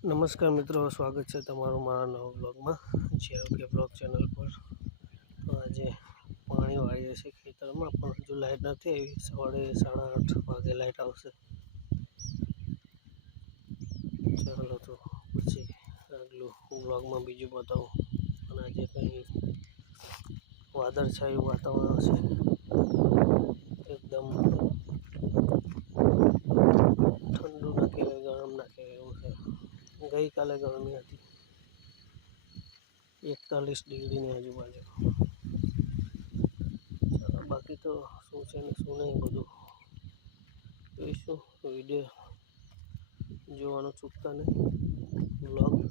નમસ્કાર મિત્રો, સ્વાગત છે તમારું મારા નવા બ્લોગમાં કે બ્લોગ ચેનલ પર. આજે પાણી વાળીએ છે ખેતરમાં, પણ હજુ લાઇટ નથી આવી. સવારે સાડા આઠ વાગે લાઇટ આવશે. ચાલો તો પછી આગલું બ્લોગમાં બીજું બતાવું. અને આજે કંઈ વાદળછાયું વાતાવરણ છે એકદમ ઠંડુ ના કહેવાય ગરમ ના કહેવાય એવું છે ગઈકાલે ગરમી હતી. એકતાલીસ ડિગ્રીની આજુબાજુ. ચાલો, બાકી તો શું છે ને શું નહીં બધું. જોઈશું, વીડિયો જોવાનું ચૂકતા નહીં. બ્લોગ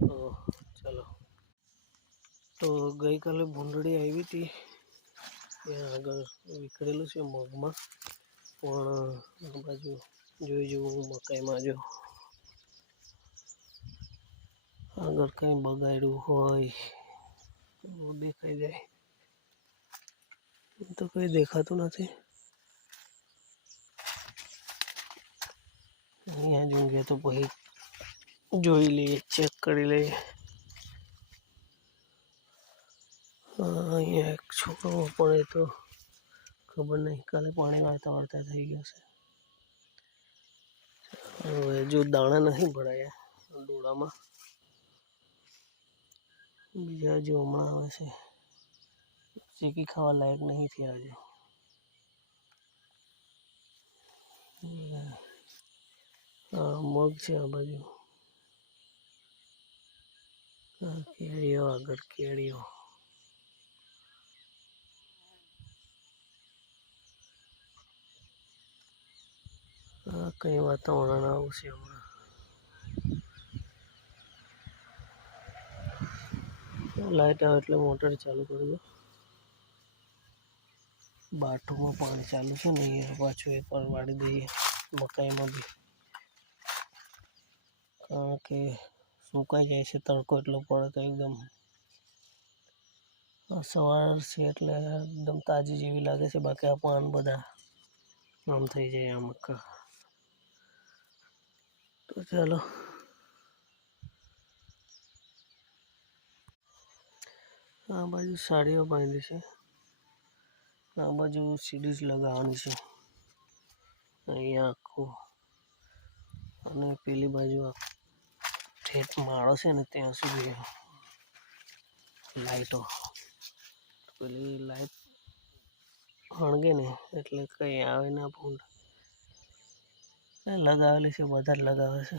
તો ચાલો. તો ગઈકાલે ભૂંડળી આવી હતી. ત્યાં આગળ વિખરેલું છે મગમાં. પણ આ બાજુ જોઈ જવું મકાઈમાં જો. આગળ કંઈ બગાડ્યું હોય દેખાઈ જાય. તો કંઈ દેખાતું નથી. અહીંયા જોઈએ તો પછી જોઈ લઈએ ચેક કરી લઈએ. અહીંયા એક છોકરો પણ એ તો ખબર નહીં, કાલે પાણી વાળતા વાળતા થઈ ગયો છે. હવે જો દાણા નથી ભરાયા ડોળામાં. બીજા જો હમણાં આવે છે. ચીકી ખાવા લાયક નહીં થયા હા, મગ છે આ બાજુ. કેળીઓ આગળ કેળીઓ કંઈ વાતાવરણ આવું છે હમણાં? લાઇટ આવે એટલે મોટર ચાલુ કરી દો. બાટુમાં પાણી ચાલુ છે ને એ પાછું એકવાર વાળી દઈએ મકાઈમાં બી કારણ કે સુકાઈ જાય છે, તડકો એટલો પડે તો એકદમ સવાર છે એટલે એકદમ તાજી જેવી લાગે છે. બાકી આ પાન બધા આમ થઈ જાય, આ મક્કા. તો ચાલો. આ બાજુ સાડીઓ બાંધી છે. આ બાજુ સીડી જ લગાવવાની છે. અહીંયા આખું અને પેલી બાજુ આ ઠેઠ માળો છે ને ત્યાં સુધી લાઈટો. પેલી લાઈટ હણગે ને એટલે કંઈ આવે ના ભૂંડ. લગાવેલી છે, બધા લગાવે છે.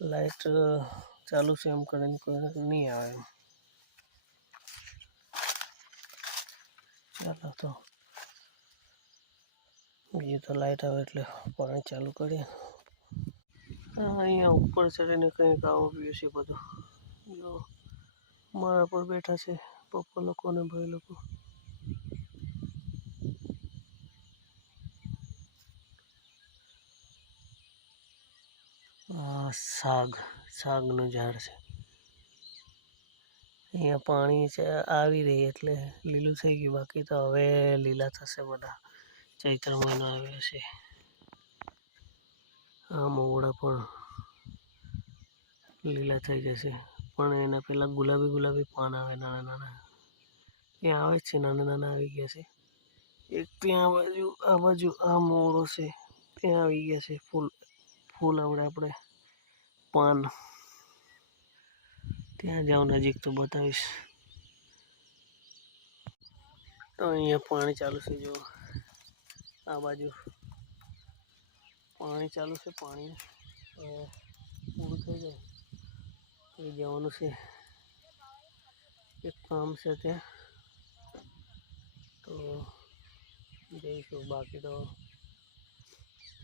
લાઈટ ચાલુ છે એમ કરીને કોઈ નહીં આવે એમ. તો બીજું તો લાઈટ આવે એટલે પાણી ચાલુ કરીએ. અહીંયા ઉપર ચડીને કંઈક આવું પીવું છે બધું. જો, મારા પર બેઠા છે પપ્પા લોકો અને ભાઈ લોકો. સાગ, સાગનું ઝાડ છે. અહીંયા પાણી છે, આવી રહી એટલે લીલું થઈ ગયું. બાકી તો હવે લીલા થશે બધા. ચૈત્ર મહિનો આવ્યો છે. આ મોવડા પણ લીલા થઈ જશે. પણ એના પહેલાં ગુલાબી ગુલાબી પાન આવે નાના નાના. ત્યાં આવે છે, નાના નાના આવી ગયા છે. એક ત્યાં બાજુ, આ બાજુ આ મોવડો છે. ત્યાં આવી ગયા છે ફૂલ ફૂલ આવડે આપણે પાન. ત્યાં જાઉં નજીક તો બતાવીશ. તો અહીંયા પાણી ચાલુ છે જો, આ બાજુ. પાણી ચાલુ છે, પાણી પૂરું થઈ જાય. એ જવાનું છે. એક કામ છે ત્યાં તો જઈશું, બાકી તો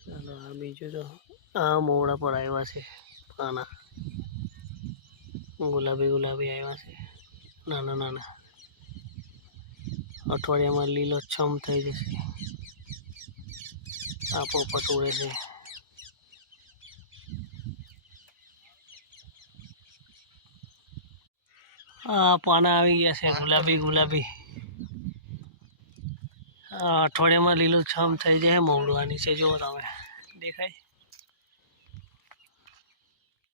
ચાલો, આ બીજું તો, આ મોવડા પર આવ્યા છે પાના ગુલાબી ગુલાબી આવ્યા છે. નાના નાના. અઠવાડિયામાં લીલો છમ થઈ જશે. આ પોપટ ઉડે છે. આ પાના આવી ગયા છે, ગુલાબી ગુલાબી. અઠવાડિયામાં લીલું છમ થઈ જાય મોવડવાની છે જો તમે. દેખાય?